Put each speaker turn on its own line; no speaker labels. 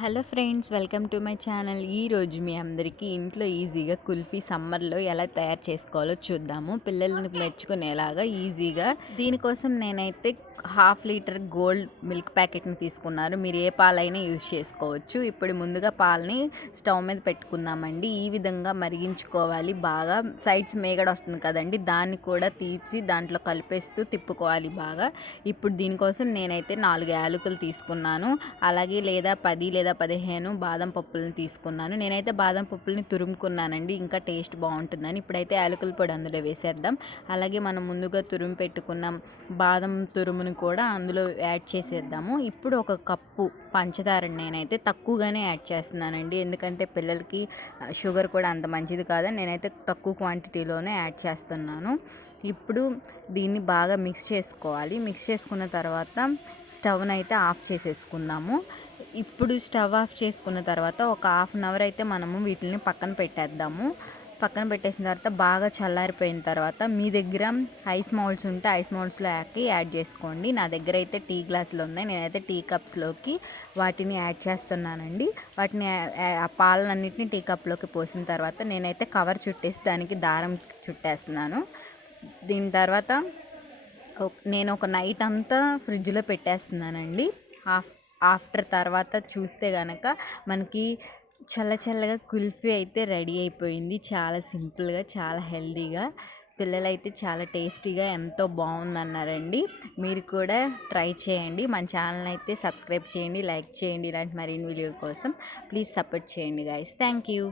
Hello friends welcome to my channel. ఈరోజు మీ అందరికీ ఇంట్లో ఈజీగా కుల్ఫీ సమ్మర్లో ఎలా తయారు చేసుకోవాలో చూద్దాము. పిల్లలను మెచ్చుకునేలాగా ఈజీగా. దీనికోసం నేనైతే హాఫ్ లీటర్ గోల్డ్ మిల్క్ ప్యాకెట్ని తీసుకున్నారు. మీరు ఏ పాలైనా యూజ్ చేసుకోవచ్చు. ఇప్పుడు ముందుగా పాలని స్టవ్ మీద పెట్టుకుందామండి. ఈ విధంగా మరిగించుకోవాలి. బాగా సైడ్స్ మేగడ వస్తుంది కదండి. దాన్ని కూడా తీసి దాంట్లో కలిపేస్తూ తిప్పుకోవాలి బాగా. ఇప్పుడు దీనికోసం నేనైతే నాలుగు యాలకులు తీసుకున్నాను. అలాగే లేదా పది లేదా లేదా పదిహేను బాదం పప్పులను తీసుకున్నాను. నేనైతే బాదం పప్పుల్ని తురుముకున్నానండి. ఇంకా టేస్ట్ బాగుంటుందని ఇప్పుడైతే యాలకుల పొడి అందులో వేసేద్దాం. అలాగే మనం ముందుగా తురుము పెట్టుకున్న బాదం తురుముని కూడా అందులో యాడ్ చేసేద్దాము. ఇప్పుడు ఒక కప్పు పంచదారని నేనైతే తక్కువగానే యాడ్ చేస్తున్నానండి. ఎందుకంటే పిల్లలకి షుగర్ కూడా అంత మంచిది కాదని నేనైతే తక్కువ క్వాంటిటీలోనే యాడ్ చేస్తున్నాను. ఇప్పుడు దీన్ని బాగా మిక్స్ చేసుకోవాలి. మిక్స్ చేసుకున్న తర్వాత స్టవ్ని అయితే ఆఫ్ చేసేసుకుందాము. ఇప్పుడు స్టవ్ ఆఫ్ చేసుకున్న తర్వాత ఒక హాఫ్ అన్ అవర్ అయితే మనము వీటిని పక్కన పెట్టేద్దాము. పక్కన పెట్టేసిన తర్వాత బాగా చల్లారిపోయిన తర్వాత మీ దగ్గర ఐస్ మౌల్స్ ఉంటే ఐస్ మౌల్స్లో యాక్కి యాడ్ చేసుకోండి. నా దగ్గర అయితే టీ గ్లాసులు ఉన్నాయి. నేనైతే టీ కప్స్లోకి వాటిని యాడ్ చేస్తున్నానండి. వాటిని ఆ పాలన్నింటినీ టీ కప్లోకి పోసిన తర్వాత నేనైతే కవర్ చుట్టేసి దానికి దారం చుట్టేస్తున్నాను. దీని తర్వాత నేను ఒక నైట్ అంతా ఫ్రిడ్జ్లో పెట్టేస్తున్నానండి. హాఫ్ ఆఫ్టర్ తర్వాత చూస్తే కనుక మనకి చల్ల చల్లగా కుల్ఫీ అయితే రెడీ అయిపోయింది. చాలా సింపుల్గా చాలా హెల్దీగా పిల్లలైతే చాలా టేస్టీగా ఎంతో బాగుందన్నారండి. మీరు కూడా ట్రై చేయండి. మన ఛానల్ అయితే సబ్స్క్రైబ్ చేయండి లైక్ చేయండి ఇలాంటి మరిన్ని వీడియో కోసం. ప్లీజ్ సపోర్ట్ చేయండి గాయస్ థ్యాంక్ యూ